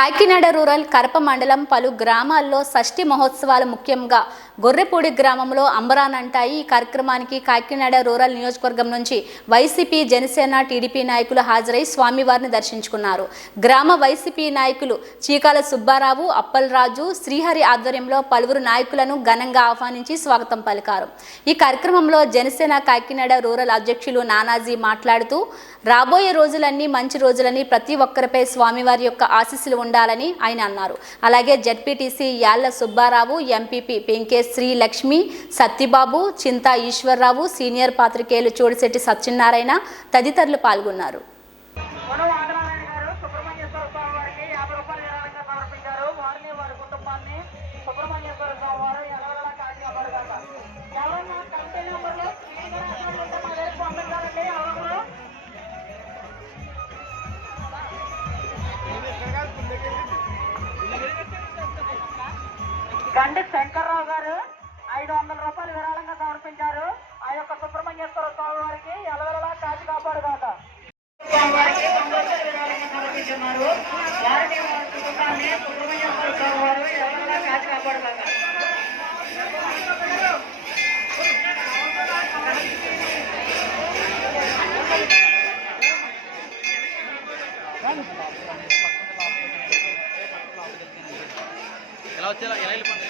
Kakinada rural Karapa మండలం పలు గ్రామాల్లో షష్ఠి మహోత్సవాలు ముఖ్యంగా గొర్రెపూడి గ్రామంలో అంబరానంటాయి. ఈ కార్యక్రమానికి కాకినాడ రూరల్ నియోజకవర్గం నుంచి వైసీపీ జనసేన టీడీపీ నాయకులు హాజరై స్వామివారిని దర్శించుకున్నారు. గ్రామ వైసీపీ నాయకులు చీకాల సుబ్బారావు అప్పలరాజు శ్రీహరి ఆధ్వర్యంలో పలువురు నాయకులను ఘనంగా ఆహ్వానించి స్వాగతం పలికారు. ఈ కార్యక్రమంలో జనసేన కాకినాడ రూరల్ అధ్యక్షులు నానాజీ మాట్లాడుతూ రాబోయే రోజులన్నీ మంచి రోజులని ప్రతి ఒక్కరిపై స్వామివారి యొక్క ఆశీస్సులు ఉండాలని ఆయన అన్నారు. అలాగే ZPTC Yalla Subbarao MPP Penke Sri Lakshmi Sattibabu Chinta Eswararao senior పాత్రికేయులు చోడిశెట్టి సత్యనారాయణ తదితరులు పాల్గొన్నారు. గండి శంకర్రావు గారు ఐదు వందల రూపాయలు విరాళంగా సమర్పించారు. ఆ యొక్క సుబ్రహ్మణ్యేశ్వర స్వామి వారికి ఎలవెలలా కాచి సుబ్రహ్మణ్యేశ్వర స్వామి వారు ఎలవెలలా కాచి కాపాడుగాక ఎలా వచ్చేలా ఎలా వెళ్ళిపోతుంది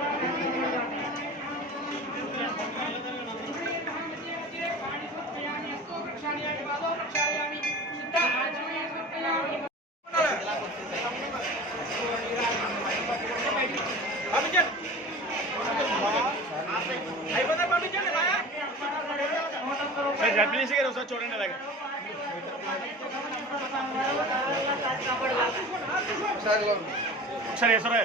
జడ్పీసీ గారు ఒకసారి చూడండి అలాగే ఒకసారి వేసరా